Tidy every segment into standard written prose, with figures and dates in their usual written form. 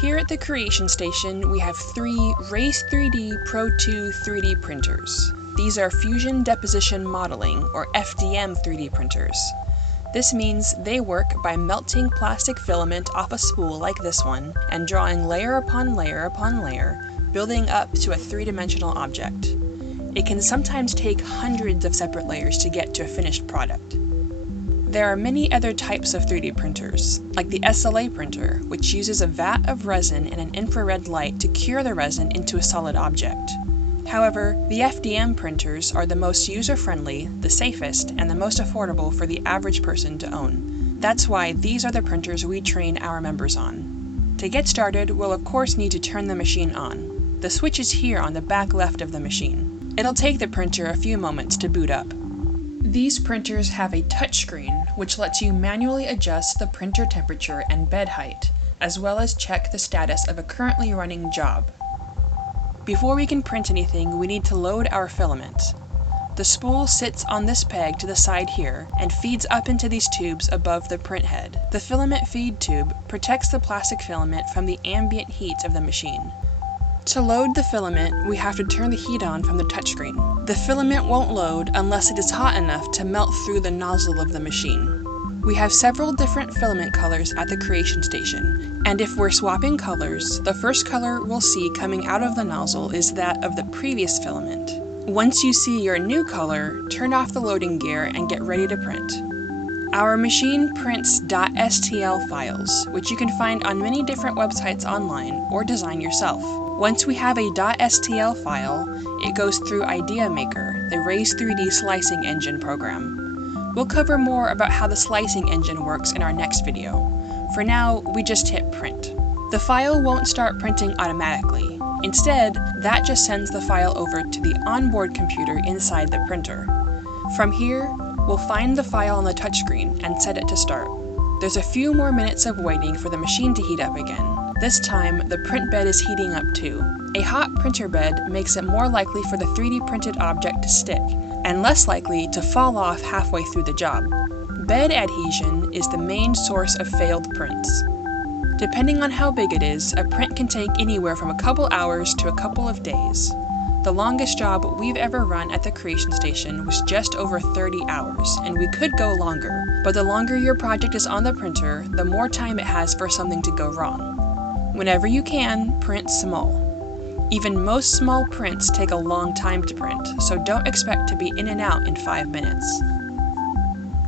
Here at the Creation Station, we have 3 Raise3D Pro2 3D printers. These are Fusion Deposition Modeling, or FDM 3D printers. This means they work by melting plastic filament off a spool like this one, and drawing layer upon layer upon layer, building up to a 3-dimensional object. It can sometimes take hundreds of separate layers to get to a finished product. There are many other types of 3D printers, like the SLA printer, which uses a vat of resin and an infrared light to cure the resin into a solid object. However, the FDM printers are the most user-friendly, the safest, and the most affordable for the average person to own. That's why these are the printers we train our members on. To get started, we'll of course need to turn the machine on. The switch is here on the back left of the machine. It'll take the printer a few moments to boot up. These printers have a touchscreen, which lets you manually adjust the printer temperature and bed height, as well as check the status of a currently running job. Before we can print anything, we need to load our filament. The spool sits on this peg to the side here, and feeds up into these tubes above the print head. The filament feed tube protects the plastic filament from the ambient heat of the machine. To load the filament, we have to turn the heat on from the touchscreen. The filament won't load unless it is hot enough to melt through the nozzle of the machine. We have several different filament colors at the Creation Station, and if we're swapping colors, the first color we'll see coming out of the nozzle is that of the previous filament. Once you see your new color, turn off the loading gear and get ready to print. Our machine prints .stl files, which you can find on many different websites online or design yourself. Once we have a .stl file, it goes through Idea Maker, the Raise3D slicing engine program. We'll cover more about how the slicing engine works in our next video. For now, we just hit print. The file won't start printing automatically. Instead, that just sends the file over to the onboard computer inside the printer. From here, we'll find the file on the touchscreen and set it to start. There's a few more minutes of waiting for the machine to heat up again. This time, the print bed is heating up too. A hot printer bed makes it more likely for the 3D printed object to stick, and less likely to fall off halfway through the job. Bed adhesion is the main source of failed prints. Depending on how big it is, a print can take anywhere from a couple hours to a couple of days. The longest job we've ever run at the Creation Station was just over 30 hours, and we could go longer, but the longer your project is on the printer, the more time it has for something to go wrong. Whenever you can, print small. Even most small prints take a long time to print, so don't expect to be in and out in 5 minutes.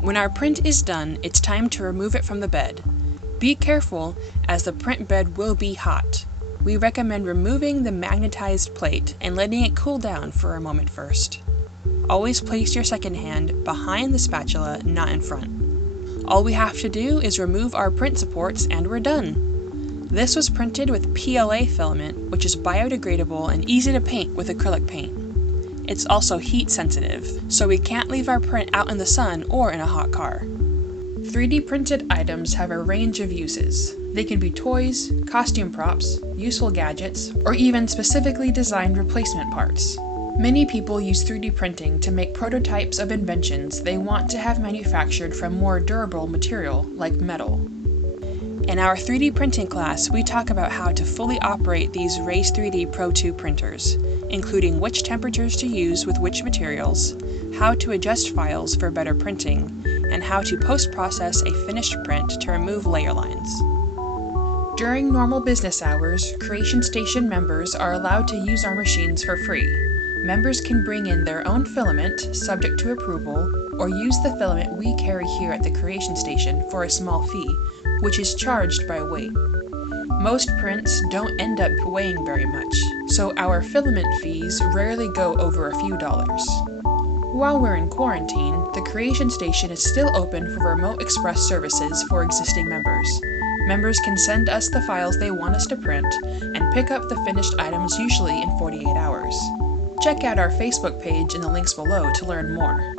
When our print is done, it's time to remove it from the bed. Be careful, as the print bed will be hot. We recommend removing the magnetized plate and letting it cool down for a moment first. Always place your second hand behind the spatula, not in front. All we have to do is remove our print supports and we're done. This was printed with PLA filament, which is biodegradable and easy to paint with acrylic paint. It's also heat sensitive, so we can't leave our print out in the sun or in a hot car. 3D printed items have a range of uses. They can be toys, costume props, useful gadgets, or even specifically designed replacement parts. Many people use 3D printing to make prototypes of inventions they want to have manufactured from more durable material like metal. In our 3D printing class, we talk about how to fully operate these Raise3D Pro2 printers, including which temperatures to use with which materials, how to adjust files for better printing, and how to post-process a finished print to remove layer lines. During normal business hours, Creation Station members are allowed to use our machines for free. Members can bring in their own filament, subject to approval, or use the filament we carry here at the Creation Station for a small fee, which is charged by weight. Most prints don't end up weighing very much, so our filament fees rarely go over a few dollars. While we're in quarantine, the Creation Station is still open for remote express services for existing members. Members can send us the files they want us to print and pick up the finished items usually in 48 hours. Check out our Facebook page in the links below to learn more.